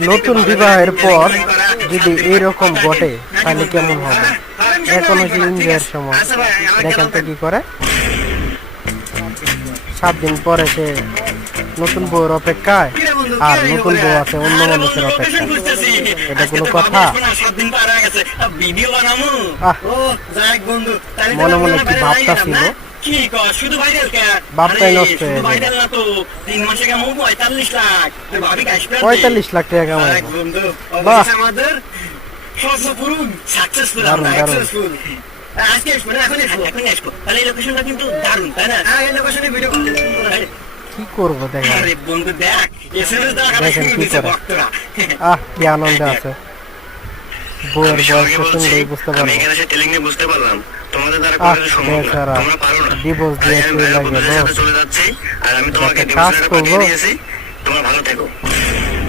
নতুন বিবাহের পর যদি এইরকম ঘটে তাহলে কেমন হবে? এখন হচ্ছে এনজয়ের সময়। দেখেন তো কি করে। 7 দিন পরে সে নতুন বউর অপেক্ষায়, আর নতুন বউ আছে অন্য মানুষের অপেক্ষায়। এটা কোনো কথা? মনে মনে কি ভাবটা ছিল, বাপটাই নষ্ট হয়ে যায়। 45 লাখ টাকা কামাই, বাহ, দারুণ দারুণ। কি করবো দেখেন, দেখেন কি করে। কি আনন্দ আছে। বউয়ের বয়স শুনলেই বুঝতে পারবো। বেচারা ডিভোর্স দিয়ে চলে গেল। কাজ করবো।